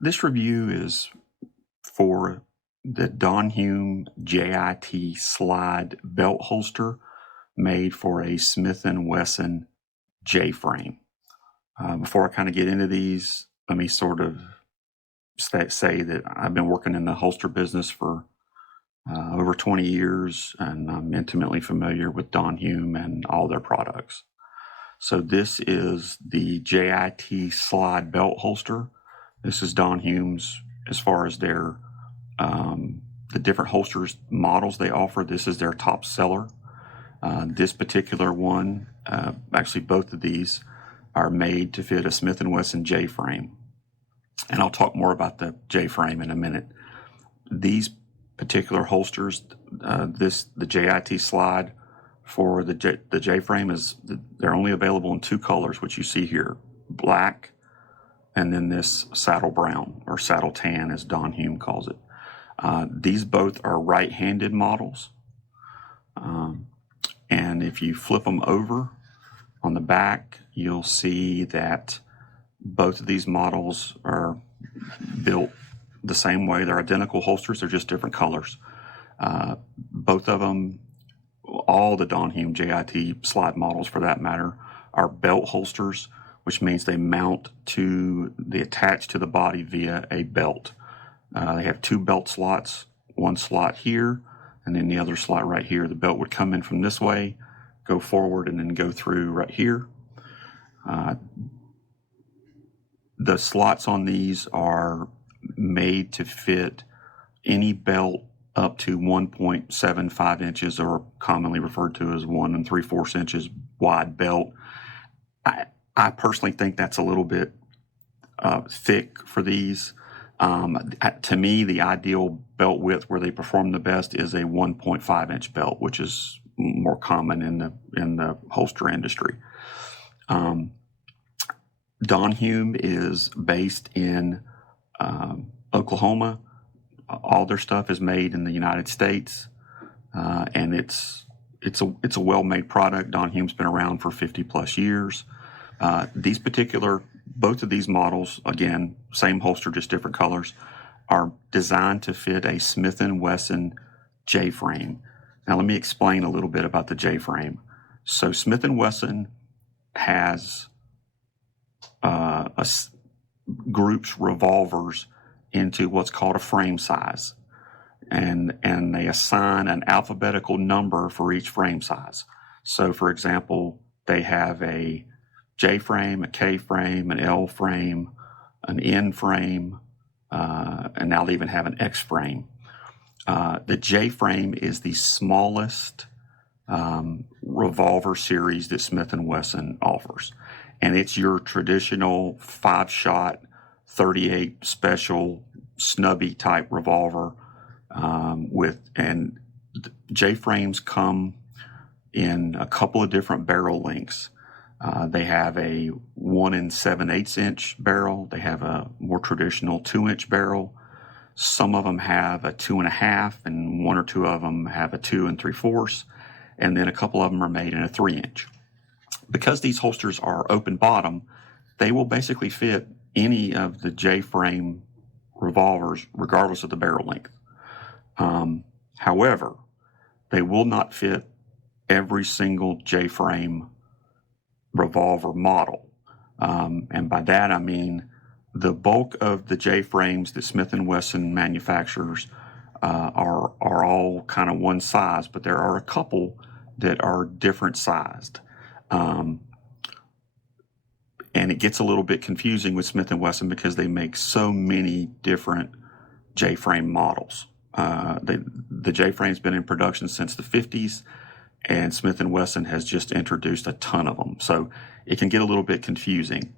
This review is for the Hume JIT slide belt holster made for a Smith & Wesson J Frame. Before I kind of get into these, let me sort of say that I've been working in the holster business for over 20 years, and I'm intimately familiar with Hume and all their products. So this is the JIT slide belt holster. This is Hume's, as far as their the different holsters models they offer. This is their top seller. This particular one, actually both of these, are made to fit a Smith & Wesson J Frame. And I'll talk more about the J Frame in a minute. These particular holsters, the JIT slide for the J Frame, they're only available in two colors, which you see here, black, and then this saddle brown, or saddle tan as Hume calls it. These both are right-handed models. And if you flip them over on the back, you'll see that both of these models are built the same way. They're identical holsters, they're just different colors. Both of them, all the Hume JIT slide models for that matter, are belt holsters, which means they attach to the body via a belt. They have two belt slots, one slot here, and then the other slot right here. The belt would come in from this way, go forward, and then go through right here. The slots on these are made to fit any belt up to 1.75 inches, or commonly referred to as 1 3/4 inches wide belt. I personally think that's a little bit thick for these. To me, the ideal belt width where they perform the best is a 1.5 inch belt, which is more common in the holster industry. Hume is based in Oklahoma. All their stuff is made in the United States, and it's a well-made product. Hume's been around for 50 plus years. Both of these models, again, same holster, just different colors, are designed to fit a Smith & Wesson J Frame. Now let me explain a little bit about the J Frame. So Smith & Wesson has groups revolvers into what's called a frame size, and they assign an alphabetical number for each frame size. So for example, they have a J frame, a K frame, an L frame, an N frame, and now they even have an X frame. The J frame is the smallest revolver series that Smith & Wesson offers, and it's your traditional 5-shot 38 special snubby type revolver. And J frames come in a couple of different barrel lengths. They have a 1 7/8 inch barrel. They have a more traditional 2-inch barrel. Some of them have a 2.5, and one or two of them have a 2 3/4, and then a couple of them are made in a 3-inch. Because these holsters are open bottom, they will basically fit any of the J frame revolvers, regardless of the barrel length. However, they will not fit every single J frame revolver model. And by that I mean the bulk of the J frames that Smith & Wesson manufactures are all kind of one size, but there are a couple that are different sized. And it gets a little bit confusing with Smith & Wesson because they make so many different J frame models. The J frame's been in production since the 50s, and Smith & Wesson has just introduced a ton of them. So it can get a little bit confusing.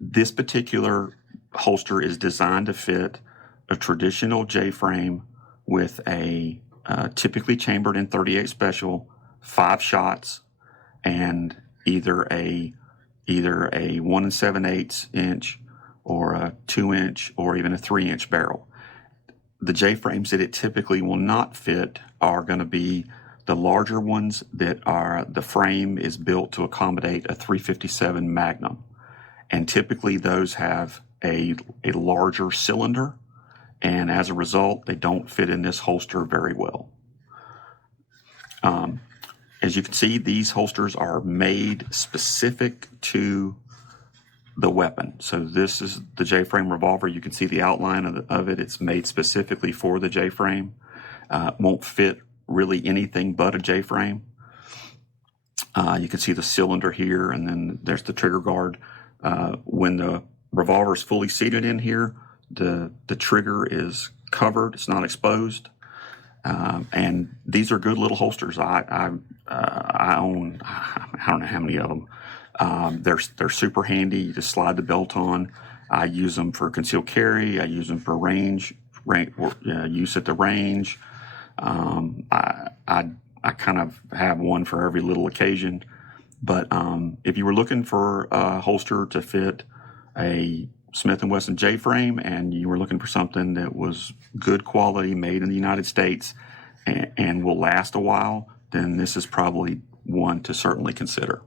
This particular holster is designed to fit a traditional J frame with a typically chambered in 38 special, 5 shots, and either a 1 7/8 inch or a 2-inch or even a 3-inch barrel. The J frames that it typically will not fit are going to be the larger ones that are, the frame is built to accommodate a .357 Magnum. and typically those have a larger cylinder, and as a result, they don't fit in this holster very well. As you can see, these holsters are made specific to the weapon. So this is the J Frame revolver. You can see the outline of it. It's made specifically for the J Frame. Won't fit really anything but a J Frame. You can see the cylinder here, and then there's the trigger guard. When the revolver is fully seated in here, the trigger is covered. It's not exposed. And these are good little holsters. I own, I don't know how many of them. They're super handy. You just slide the belt on. I use them for concealed carry. I use them for use at the range. I kind of have one for every little occasion. But if you were looking for a holster to fit a Smith & Wesson J Frame, and you were looking for something that was good quality, made in the United States, and will last a while, then this is probably one to certainly consider.